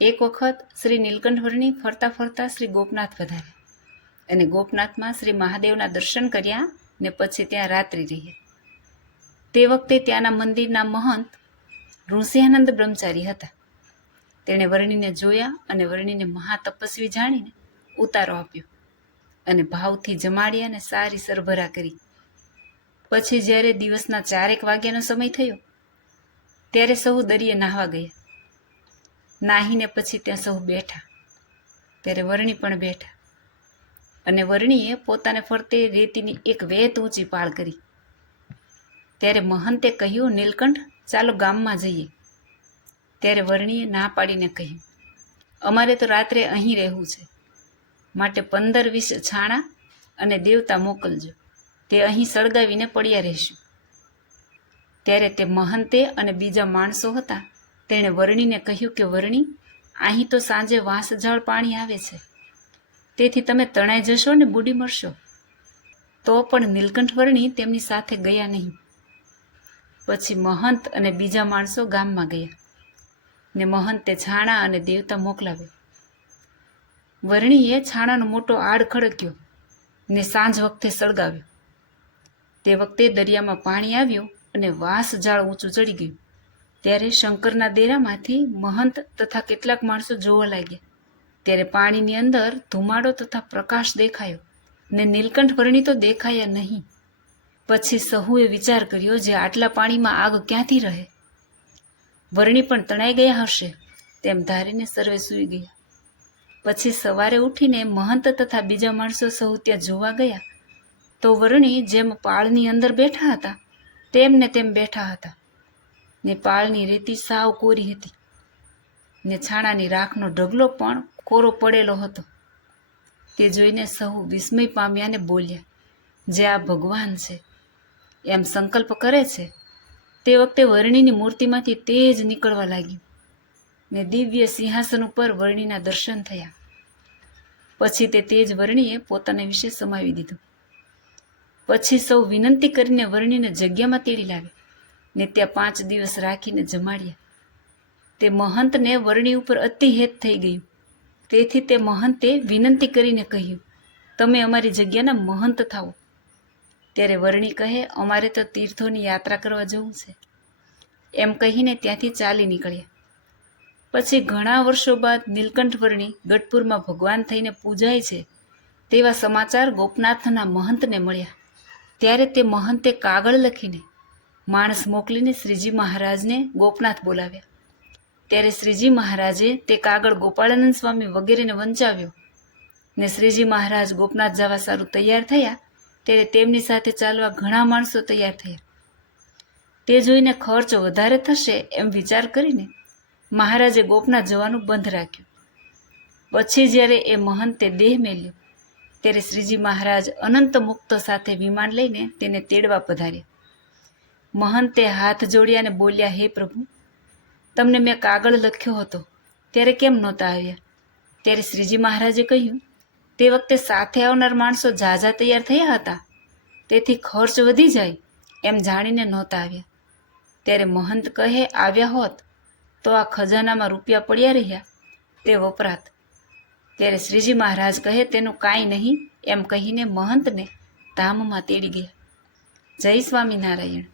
એક વખત શ્રી નીલકંઠવર્ણી ફરતા ફરતા શ્રી ગોપનાથ પધાર્યા અને ગોપનાથમાં શ્રી મહાદેવના દર્શન કર્યા ને પછી ત્યાં રાત્રિ રહ્યા. તે વખતે ત્યાંના મંદિરના મહંત ઋષિયાનંદ બ્રહ્મચારી હતા. તેણે વર્ણીને જોયા અને વર્ણીને મહાતપસ્વી જાણીને ઉતારો આપ્યો અને ભાવથી જમાડ્યા અને સારી સરભરા કરી. પછી જ્યારે દિવસના 4 વાગ્યાનો સમય થયો ત્યારે સહુ દરિયે નાહવા ગયા. નાહીને પછી ત્યાં સહુ બેઠા. ત્યારે વર્ણી પણ બેઠા અને વર્ણીએ પોતાને ફરતે રેતીની એક વેત ઊંચી પાળ કરી. ત્યારે મહંતે કહ્યું, નીલકંઠ, ચાલો ગામમાં જઈએ. ત્યારે વર્ણીએ ના પાડીને કહ્યું, અમારે તો રાત્રે અહીં રહેવું છે, માટે 15-20 છાણા અને દેવતા મોકલજો, તે અહીં સળગાવીને પડ્યા રહેશું. ત્યારે તે મહંતે અને બીજા માણસો હતા તેણે વર્ણીને કહ્યું કે વર્ણી, અહીં તો સાંજે વાંસજાળ પાણી આવે છે, તેથી તમે તણાઈ જશો ને બુડી મરશો. તો પણ નીલકંઠ વર્ણી તેમની સાથે ગયા નહીં. પછી મહંત અને બીજા માણસો ગામમાં ગયા ને મહંતે છાણા અને દેવતા મોકલાવ્યો. વર્ણીએ છાણાનો મોટો આડ ખડક્યો ને સાંજ વખતે સળગાવ્યો. તે વખતે દરિયામાં પાણી આવ્યું અને વાંસજાળ ઊંચું ચડી ગયું. ત્યારે શંકરના દેરામાંથી મહંત તથા કેટલાક માણસો જોવા લાગ્યા. ત્યારે પાણીની અંદર ધુમાડો તથા પ્રકાશ દેખાયો ને નીલકંઠ વર્ણી તો દેખાયા નહીં. પછી સહુએ વિચાર કર્યો, જે આટલા પાણીમાં આગ ક્યાંથી રહે? વર્ણી પણ તણાઈ ગયા હશે તેમ ધારીને સર્વે સૂઈ ગયા. પછી સવારે ઉઠીને મહંત તથા બીજા માણસો સહુ ત્યાં જોવા ગયા તો વર્ણી જેમ પાળની અંદર બેઠા હતા તેમ ને તેમ બેઠા હતા ને પાળની રેતી સાવ કોરી હતી ને છાણાની રાખનો ઢગલો પણ કોરો પડેલો હતો. તે જોઈને સહુ વિસ્મય પામ્યા ને બોલ્યા, જે આ ભગવાન છે એમ સંકલ્પ કરે છે. તે વખતે વર્ણીની મૂર્તિમાંથી તેજ નીકળવા લાગ્યું ને દિવ્ય સિંહાસન ઉપર વર્ણીના દર્શન થયા. પછી તે તેજ વર્ણીએ પોતાના વિશે સમાવી દીધું. પછી સૌ વિનંતી કરીને વર્ણીને જગ્યામાં તેડી લાવ્યા ને ત્યાં 5 દિવસ રાખીને જમાડ્યા. તે મહંતને વર્ણી ઉપર અતિ હેત થઈ ગયું. તેથી તે મહંતે વિનંતી કરીને કહ્યું, તમે અમારી જગ્યાના મહંત થાઓ. ત્યારે વર્ણી કહે, અમારે તો તીર્થોની યાત્રા કરવા જવું છે. એમ કહીને ત્યાંથી ચાલી નીકળ્યા. પછી ઘણા વર્ષો બાદ નીલકંઠ વર્ણી ગઢપુરમાં ભગવાન થઈને પૂજાય છે તેવા સમાચાર ગોપનાથના મહંતને મળ્યા. ત્યારે તે મહંતે કાગળ લખીને માણસ મોકલીને શ્રીજી મહારાજને ગોપનાથ બોલાવ્યા. ત્યારે શ્રીજી મહારાજે તે કાગળ ગોપાળાનંદ સ્વામી વગેરેને વંચાવ્યો ને શ્રીજી મહારાજ ગોપનાથ જવા સારું તૈયાર થયા. ત્યારે તેમની સાથે ચાલવા ઘણા માણસો તૈયાર થયા. તે જોઈને ખર્ચ વધારે થશે એમ વિચાર કરીને મહારાજે ગોપનાથ જવાનું બંધ રાખ્યું. પછી જ્યારે એ મહંતે દેહ મેલ્યો ત્યારે શ્રીજી મહારાજ અનંત મુક્ત સાથે વિમાન લઈને તેને તેડવા પધાર્યા. મહંતે હાથ જોડ્યા અને બોલ્યા, હે પ્રભુ, તમને મેં કાગળ લખ્યો હતો ત્યારે કેમ નહોતા આવ્યા? ત્યારે શ્રીજી મહારાજે કહ્યું, તે વખતે સાથે આવનાર માણસો ઝાઝા તૈયાર થયા હતા, તેથી ખર્ચ વધી જાય એમ જાણીને નહોતા આવ્યા. ત્યારે મહંત કહે, આવ્યા હોત તો આ ખજાનામાં રૂપિયા પડ્યા રહ્યા તે વપરાત. ત્યારે શ્રીજી મહારાજ કહે, તેનું કાંઈ નહીં એમ કહીને મહંતને ધામમાં તેડી ગયા. જય સ્વામિનારાયણ.